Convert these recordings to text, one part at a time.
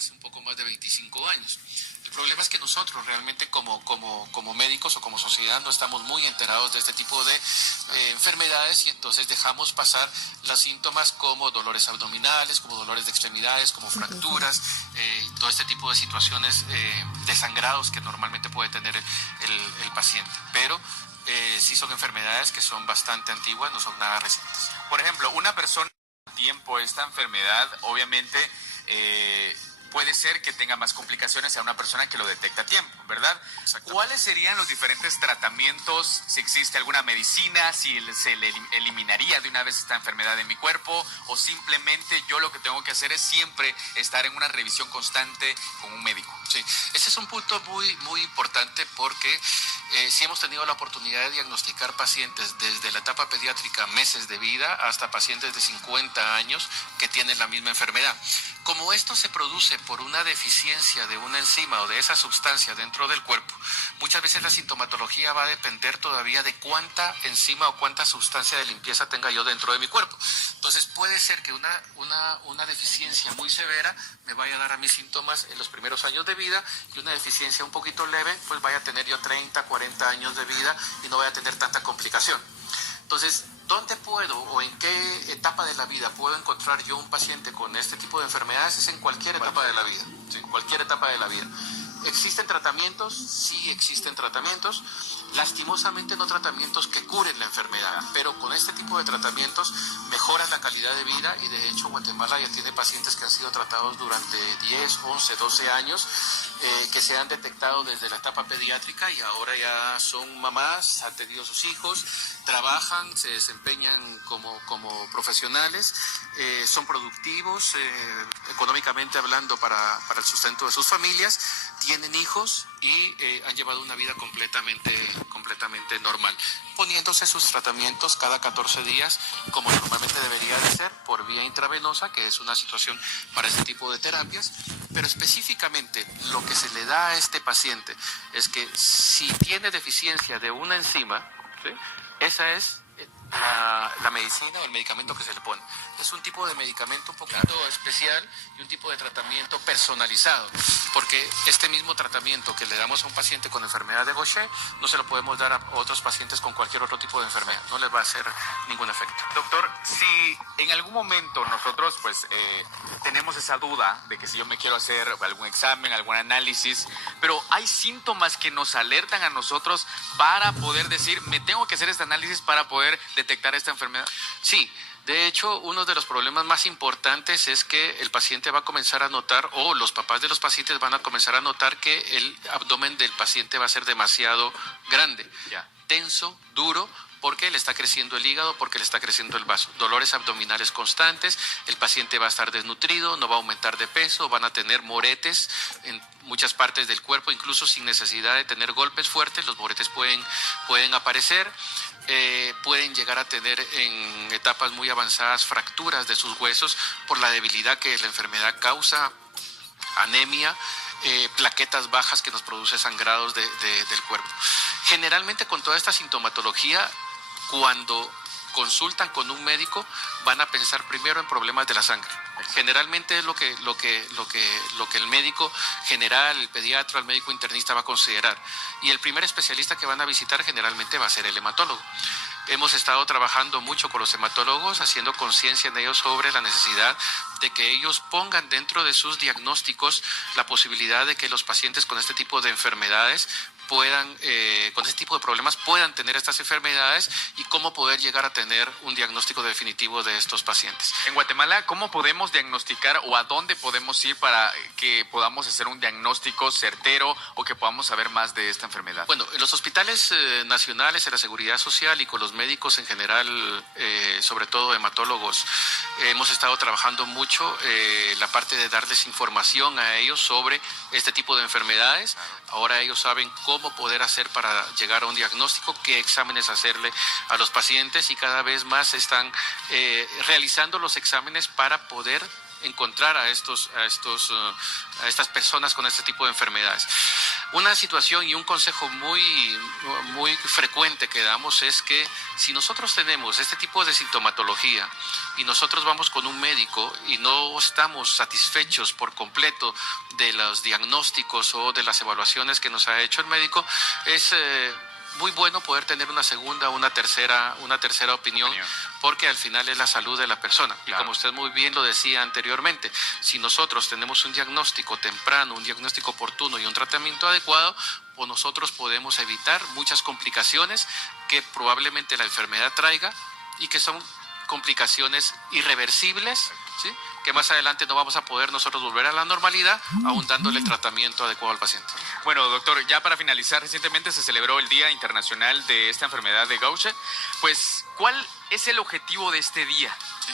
hace un poco más de 25 años. El problema es que nosotros realmente como médicos o como sociedad no estamos muy enterados de este tipo de enfermedades y entonces dejamos pasar los síntomas como dolores abdominales, como dolores de extremidades, como fracturas, todo este tipo de situaciones de sangrados que normalmente puede tener el paciente. Pero sí son enfermedades que son bastante antiguas, no son nada recientes. Por ejemplo, una persona con tiempo esta enfermedad, obviamente puede ser que tenga más complicaciones a una persona que lo detecta a tiempo, ¿verdad? ¿Cuáles serían los diferentes tratamientos? Si existe alguna medicina, si se le eliminaría de una vez esta enfermedad de mi cuerpo, o simplemente yo lo que tengo que hacer es siempre estar en una revisión constante con un médico. Sí, ese es un punto muy importante porque sí hemos tenido la oportunidad de diagnosticar pacientes desde la etapa pediátrica, meses de vida, hasta pacientes de 50 años que tienen la misma enfermedad. Como esto se produce por una deficiencia de una enzima o de esa sustancia dentro del cuerpo, muchas veces la sintomatología va a depender todavía de cuánta enzima o cuánta sustancia de limpieza tenga yo dentro de mi cuerpo. Entonces puede ser que una deficiencia muy severa me vaya a dar a mis síntomas en los primeros años de vida y una deficiencia un poquito leve pues vaya a tener yo 30, 40 años de vida y no vaya a tener tanta complicación. Entonces, ¿dónde puedo o en qué etapa de la vida puedo encontrar yo un paciente con este tipo de enfermedades? Es en cualquier etapa de la vida, sí, cualquier etapa de la vida. ¿Existen tratamientos? Sí existen tratamientos. Lastimosamente no tratamientos que curen la enfermedad, pero con este tipo de tratamientos mejoran la calidad de vida y de hecho Guatemala ya tiene pacientes que han sido tratados durante 10, 11, 12 años que se han detectado desde la etapa pediátrica y ahora ya son mamás, han tenido sus hijos, trabajan, se desempeñan como profesionales, son productivos económicamente hablando para el sustento de sus familias, tienen hijos y han llevado una vida completamente normal, poniéndose sus tratamientos cada 14 días como normalmente debería de ser por vía intravenosa, que es una situación para este tipo de terapias, pero específicamente lo que se le da a este paciente es que si tiene deficiencia de una enzima, ¿sí?, esa es la medicina o el medicamento que se le pone. Es un tipo de medicamento un poquito especial y un tipo de tratamiento personalizado, porque este mismo tratamiento que le damos a un paciente con enfermedad de Gaucher no se lo podemos dar a otros pacientes con cualquier otro tipo de enfermedad, no les va a hacer ningún efecto. Doctor, si en algún momento nosotros pues tenemos esa duda de que si yo me quiero hacer algún examen, algún análisis, pero hay síntomas que nos alertan a nosotros para poder decir, me tengo que hacer este análisis para poder detectar esta enfermedad. Sí, de hecho, uno de los problemas más importantes es que el paciente va a comenzar a notar, o los papás de los pacientes van a comenzar a notar que el abdomen del paciente va a ser demasiado grande, tenso, duro, porque le está creciendo el hígado, porque le está creciendo el vaso. Dolores abdominales constantes, el paciente va a estar desnutrido, no va a aumentar de peso, van a tener moretes en muchas partes del cuerpo, incluso sin necesidad de tener golpes fuertes, los moretes pueden aparecer. Pueden llegar a tener en etapas muy avanzadas fracturas de sus huesos por la debilidad que la enfermedad causa, anemia, plaquetas bajas que nos produce sangrados del cuerpo. Generalmente con toda esta sintomatología, cuando consultan con un médico, van a pensar primero en problemas de la sangre. Generalmente es lo que el médico general, el pediatra, el médico internista va a considerar. Y el primer especialista que van a visitar generalmente va a ser el hematólogo. Hemos estado trabajando mucho con los hematólogos, haciendo conciencia en ellos sobre la necesidad de que ellos pongan dentro de sus diagnósticos la posibilidad de que los pacientes con este tipo de enfermedades con este tipo de problemas puedan tener estas enfermedades y cómo poder llegar a tener un diagnóstico definitivo de estos pacientes. En Guatemala, ¿cómo podemos diagnosticar o a dónde podemos ir para que podamos hacer un diagnóstico certero o que podamos saber más de esta enfermedad? Bueno, en los hospitales nacionales, en la Seguridad Social y con los médicos en general, sobre todo hematólogos, hemos estado trabajando mucho la parte de darles información a ellos sobre este tipo de enfermedades. Ahora ellos saben cómo poder hacer para llegar a un diagnóstico, qué exámenes hacerle a los pacientes y cada vez más están realizando los exámenes para poder encontrar a estas personas con este tipo de enfermedades. Una situación y un consejo muy frecuente que damos es que si nosotros tenemos este tipo de sintomatología y nosotros vamos con un médico y no estamos satisfechos por completo de los diagnósticos o de las evaluaciones que nos ha hecho el médico, es muy bueno poder tener una segunda o una tercera opinión, porque al final es la salud de la persona. Y como usted muy bien lo decía anteriormente, si nosotros tenemos un diagnóstico temprano, un diagnóstico oportuno y un tratamiento adecuado, pues nosotros podemos evitar muchas complicaciones que probablemente la enfermedad traiga y que son complicaciones irreversibles, ¿sí?, que más adelante no vamos a poder nosotros volver a la normalidad, aún dándole el tratamiento adecuado al paciente. Bueno, doctor, ya para finalizar, recientemente se celebró el Día Internacional de esta enfermedad de Gaucher. Pues, ¿cuál es el objetivo de este día? Sí,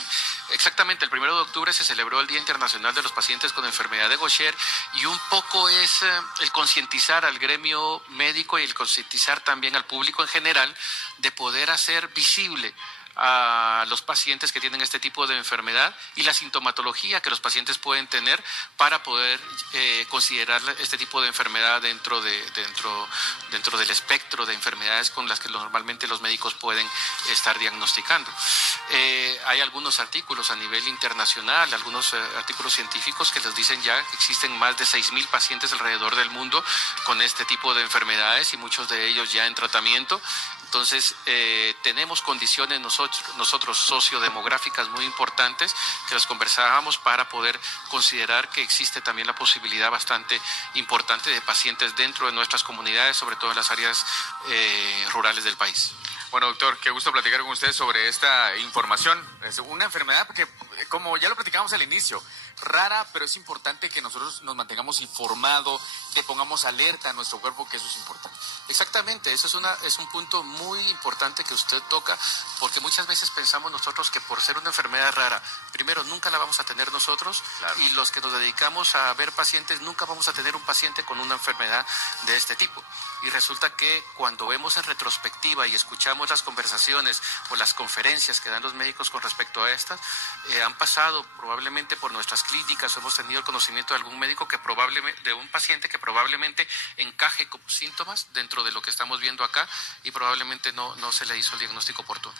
exactamente, el 1 de octubre se celebró el Día Internacional de los Pacientes con Enfermedad de Gaucher, y un poco es el concientizar al gremio médico y el concientizar también al público en general de poder hacer visible a los pacientes que tienen este tipo de enfermedad y la sintomatología que los pacientes pueden tener para poder considerar este tipo de enfermedad dentro del espectro de enfermedades con las que normalmente los médicos pueden estar diagnosticando. Hay algunos artículos a nivel internacional, algunos artículos científicos que les dicen ya que existen más de 6,000 pacientes alrededor del mundo con este tipo de enfermedades y muchos de ellos ya en tratamiento. Entonces, tenemos condiciones nosotros sociodemográficas muy importantes que las conversábamos para poder considerar que existe también la posibilidad bastante importante de pacientes dentro de nuestras comunidades, sobre todo en las áreas rurales del país. Bueno, doctor, qué gusto platicar con usted sobre esta información. Es una enfermedad que, como ya lo platicamos al inicio, rara, pero es importante que nosotros nos mantengamos informados, que pongamos alerta a nuestro cuerpo, que eso es importante. Exactamente, eso es un punto muy importante que usted toca, porque muchas veces pensamos nosotros que por ser una enfermedad rara, primero nunca la vamos a tener nosotros, claro, y los que nos dedicamos a ver pacientes nunca vamos a tener un paciente con una enfermedad de este tipo. Y resulta que cuando vemos en retrospectiva y escuchamos las conversaciones o las conferencias que dan los médicos con respecto a estas, han pasado probablemente por nuestras clínicas o hemos tenido el conocimiento de algún médico de un paciente que probablemente encaje con síntomas dentro de lo que estamos viendo acá y probablemente no se le hizo el diagnóstico oportuno.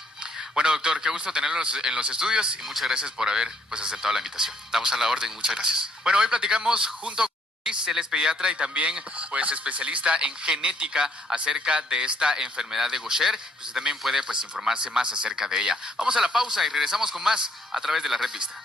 Bueno, doctor, qué gusto tenerlos en los estudios y muchas gracias por haber aceptado la invitación. Estamos a la orden, muchas gracias. Bueno, hoy platicamos junto con Luis, él es pediatra y también especialista en genética acerca de esta enfermedad de Gaucher. Usted también puede informarse más acerca de ella. Vamos a la pausa y regresamos con más a través de la Red Vista.